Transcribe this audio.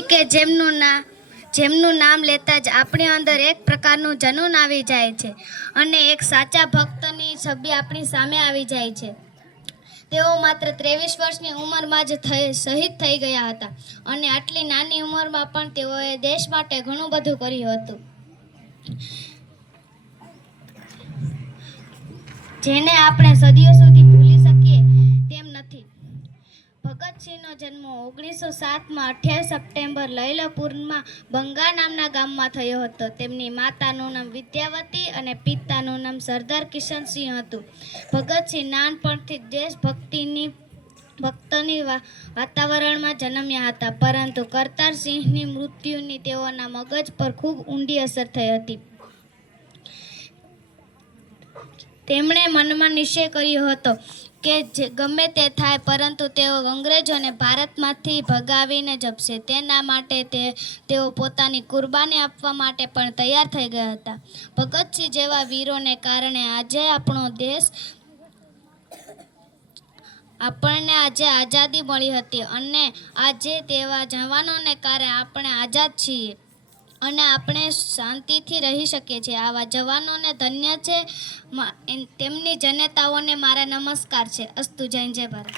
કે જેમનું નામ લેતા જ આપણી અંદર એક પ્રકારનું જનૂન આવી જાય છે અને એક સાચા ભક્તની છબી આપણી સામે આવી જાય છે. તેઓ માત્ર 23 વર્ષની ઉંમરમાં જ શહીદ થઈ ગયા હતા અને આટલી નાની ઉંમરમાં પણ તેઓએ દેશ માટે ઘણું બધું કર્યું હતું, જેને આપણે સદીઓ સુધી ભૂલી શકીએ તેમ નથી. ભગતસિંહનો જન્મ 1907માં 28 સપ્ટેમ્બર લૈલપુરમાં બંગા નામના ગામમાં થયો હતો. તેમની માતાનું નામ વિદ્યાવતી અને પિતાનું નામ સરદાર કિશનસિંહ હતું. ભગતસિંહ નાનપણથી જ દેશભક્તિની વાતાવરણમાં જન્મ્યા હતા, પરંતુ કરતારસિંહની મૃત્યુની તેઓના મગજ પર ખૂબ ઊંડી અસર થઈ હતી. તેમણે મનમાં નિશ્ચય કર્યો હતો કે ગમે તે થાય, પરંતુ તેઓ અંગ્રેજોને ભારતમાંથી ભગાવીને જપશે. તેના માટે તેઓ પોતાની કુરબાની આપવા માટે પણ તૈયાર થઈ ગયા હતા. ભગતસિંહ જેવા વીરોને કારણે આપણને આજે આઝાદી મળી હતી અને આજે તેવા જવાનોને કારણે આપણે આઝાદ છીએ અને આપણે શાંતિથી રહી શકીએ છીએ. આવા જવાનોને ધન્ય છે. તેમની જનતાઓને મારા નમસ્કાર છે. અસ્તુ. જય ભારત.